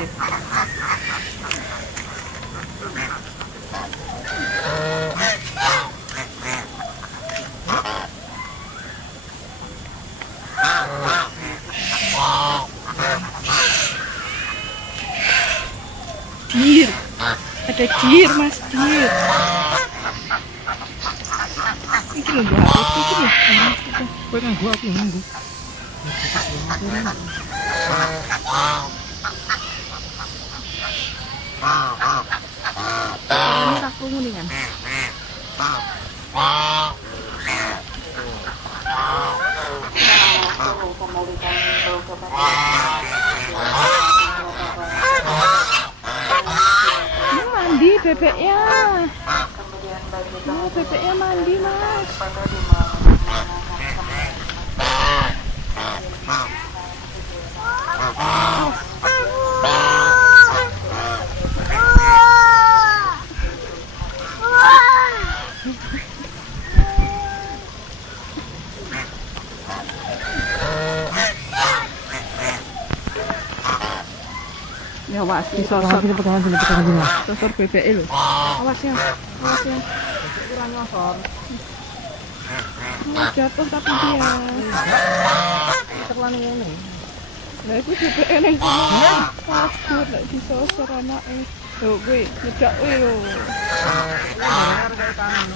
dhewe. Deer. Ada deer, Mas, deer. Iki lho, Bu. Iki lho. Kowe nganggo aku nganggo. Ini tak krungu nih kan. Ini mandi bebeknya. Oh, bebeknya mandi, Mas. Ya awas, disosor. Sosor bebek lho. Awas ya. Awas ya. Kurang nyosor. Mau jatuh tapi dia. Terlalu ngene. Lah iku bebek nang kono. Takut lek disosor anake. Lho kuwi nyedak kuwi lho. Bener kaya kanan.